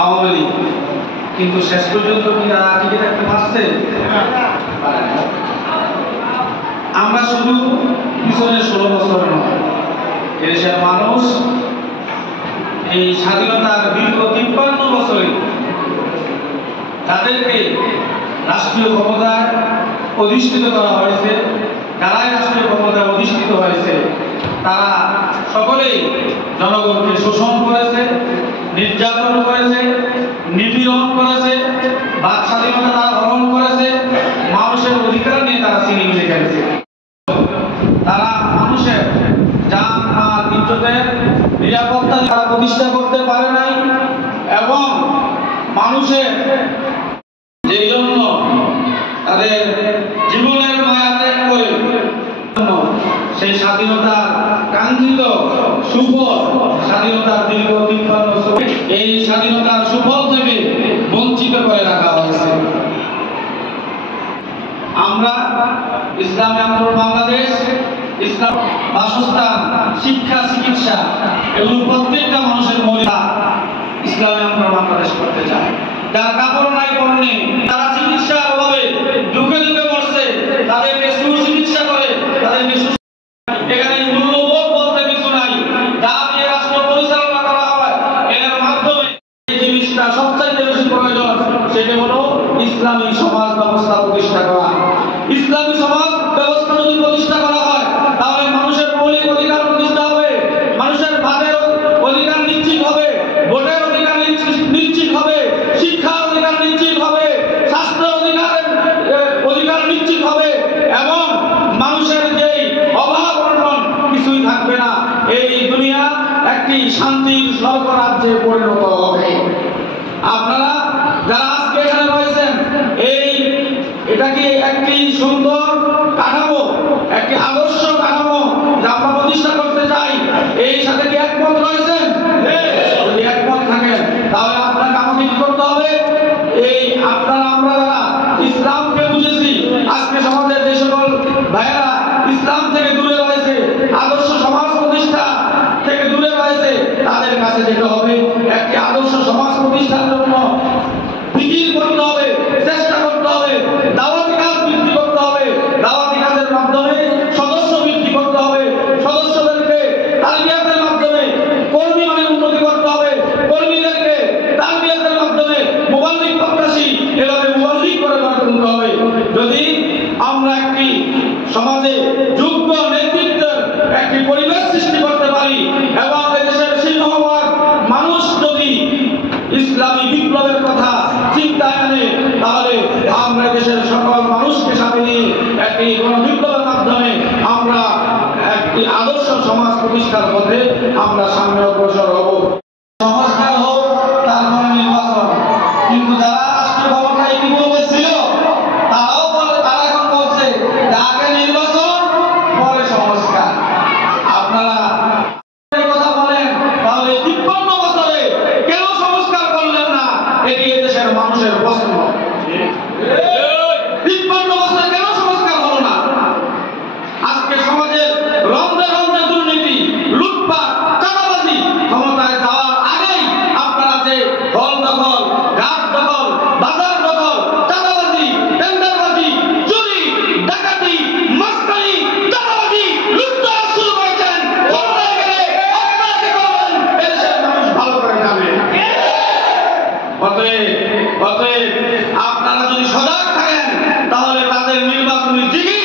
আওয়ামী লীগ, কিন্তু শেষ পর্যন্ত কি তারা টিকে থাকতে পারছে? আমরা শুধু পিছনে 16 বছর নয়, এদেশের মানুষ এই স্বাধীনতার দীর্ঘ 53 বছরে যাদেরকে রাষ্ট্রীয় ক্ষমতায় অধিষ্ঠিত করা হয়েছে, যারাই রাষ্ট্রীয় ক্ষমতায় অধিষ্ঠিত হয়েছে, তারা সকলেই জনগণকে শোষণ করেছে, নির্যাতন করেছে, নিপীড়ন করেছে, বাক স্বাধীনতা তারা হরণ করেছে, মানুষের অধিকার নিয়ে তারা ছিনিমিনি খেলেছে। তারা মানুষের জান মাল ইজ্জতের নিরাপত্তা তারা প্রতিষ্ঠা করতে পারে নাই, এবং মানুষের যে জন্য তাদের জীবনের মায়া ত্যাগ করে সেই স্বাধীনতার কাঙ্ক্ষিত সুফল, স্বাধীনতার দীর্ঘ 53 বছর এই স্বাধীনতার সুফল থেকে বঞ্চিত করে রাখা হয়েছে। আমরা ইসলামী আন্দোলন বাংলাদেশ ইসলাম বাসস্থান, শিক্ষা, চিকিৎসা এগুলো প্রত্যেকটা মানুষের মৌলিক ইসলামী আন্দোলন বাংলাদেশ করতে চায়। যার কাপড় নাই পরনে, তারা চিকিৎসার অভাবে দুঃখে দুঃখে মরছে, তাদেরকে সুচিকিৎসা করে, তাদেরকে এখানে মূল্যবোধ বলতে কিছু নাই, যা দিয়ে রাষ্ট্র পরিচালনা করা হয় এর মাধ্যমে এই জিনিসটা সবচাইতে বেশি প্রয়োজন, সেটা হলো ইসলামী সমাজ ব্যবস্থা প্রতিষ্ঠা করা। ইসলামী সমাজ ব্যবস্থা যদি প্রতিষ্ঠা করা হয় তাহলে মানুষের মৌলিক অধিকার প্রতিষ্ঠা হবে, মানুষের ভাতের অধিকার নিশ্চিত হবে, ভোটের অধিকার নিশ্চিত হবে, শিক্ষার অধিকার নিশ্চিত হবে, স্বাস্থ্যের অধিকার নিশ্চিত হবে, এবং মানুষের যেই অভাব অনটন কিছুই থাকবে না। এই দুনিয়া একটি শান্তির স্বর্গরাজ্যে পরিণত হবে। আপনারা যারা আজকে এখানে রয়েছেন, এটা কি একটি সুন্দর কাঠামো, একটি আদর্শ কাঠামো যা আমরা প্রতিষ্ঠা করতে চাই, এই সাথে কি একমত রয়েছেন? যদি একমত থাকেন তাহলে আপনাকে আমাকে কি করতে হবে? এই আপনারা আমরা যারা ইসলামকে বুঝেছি, আজকে সমাজের যে সকল ভাইয়েরা ইসলাম থেকে দূরে রয়েছে, আদর্শ সমাজ প্রতিষ্ঠা থেকে দূরে রয়েছে, তাদের কাছে যেতে হবে, একটি আদর্শ সমাজ প্রতিষ্ঠার জন্য ফিকির করতে হবে, চেষ্টা করতে হবে, দাওয়াতি কাজ বৃদ্ধি করতে হবে, দাওয়াতি কাজের মাধ্যমে সদস্য বৃদ্ধি করতে হবে, সদস্যদেরকে তারবিয়াতের মাধ্যমে কর্মী মানে উন্নতি করতে হবে, কর্মীদেরকে তারবিয়াতের মাধ্যমে মুবাল্লিগ প্রত্যাশী এভাবে মুবাল্লিগ করে গড়ে তুলতে হবে। যদি আমরা একটি সমাজে যোগ্য নেতৃত্বের একটি পরিবেশ সৃষ্টি করতে পারি এবং দেশের সিংহভাগ মানুষ যদি ইসলামী বিপ্লবের কথা চিন্তায় আনে, তাহলে আমরা দেশের সকল মানুষকে সাথে নিয়ে একটি গণবিপ্লবের মাধ্যমে আমরা একটি আদর্শ সমাজ প্রতিষ্ঠার পথে আমরা সামনে অগ্রসর হব। সংস্কার হোক, তারপরে নির্বাচন। কিন্তু যারা রাষ্ট্রীয় ক্ষমতায় ইতিপূর্বে ছিল তারা এখন বলছে আগে নির্বাচন পরে সংস্কার। আপনারা কথা বলেন, তাহলে 53 বছরে কেন সংস্কার করলেন না? এটি দেশের মানুষের প্রশ্ন। 53 বছরে কেন সংস্কার হলো না? আজকে সমাজের রন্ধে রন্ধে দুর্নীতি, লুটপাট, চাঁদাবাজি ক্ষমতায় যাওয়ার আগেই আপনারা যে হল দখল, ঘাট দখল, বাজার দখল, চাঁদাবাজি, টেন্ডারবাজি, চুরি, ডাকাতি, মাস্তানি, চাঁদাবাজি, লুটপাট শুরু করেছেন। ক্ষমতায় গেলে আপনারা কি করবেন এদেশের মানুষ ভালো করে জানে। অতএব আপনারা যদি সজাগ থাকেন তাহলে তাদের নির্বাচনী জিগি